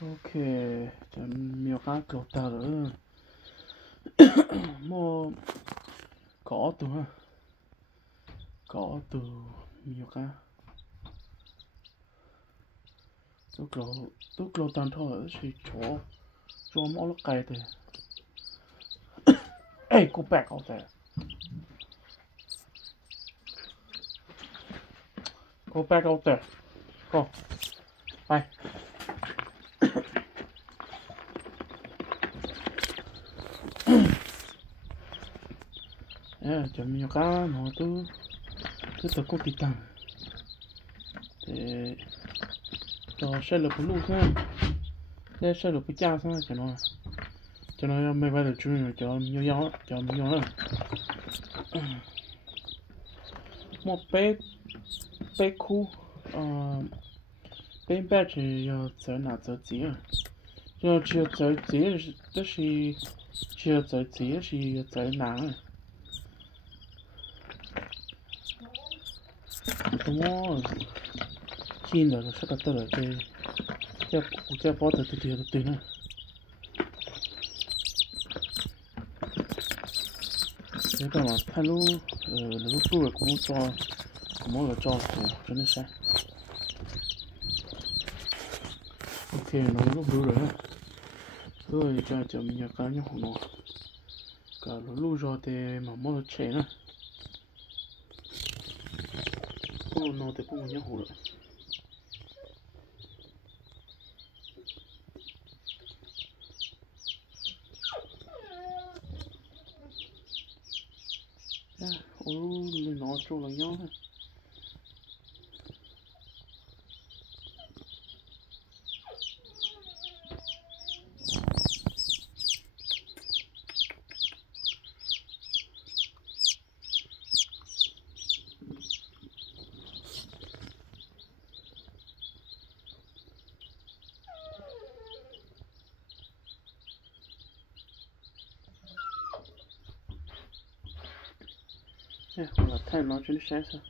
Ok, chẳng miêu cá cầu ta rồi. Mua có từ ha, có từ miêu cá. Lúc lâu tan thôi thì chỗ máu nó cay thì. Ê, cô bạc không thể. Cô bạc không thể. Cô, bay. Chẳng miêu cá nó từ cô bị tăng. Để cho xe lực của lúc ha. Để xe lực của cha sang cho nó mấy vai được chui rồi cho miêu á. Một bé khu bé bé chỉ giờ nào giờ gì à? Giờ chỉ giờ gì đó是只有giờ gì是giờ nào à? Đúng rồi. Khi nào nó sẽ tới rồi cái bỏ từ nữa. Nếu mà thay lúc rồi cũng muốn cho cho nó sai. Ok, nó lúc rồi ha. Rồi cho mình nhớ cá nhau nó cả lúc rồi thì mà muốn chạy nữa. Nó thì cũng nhớ rồi. Lên nó cho là nhau ha. Hoặc là thay nó cho nó sáng sao.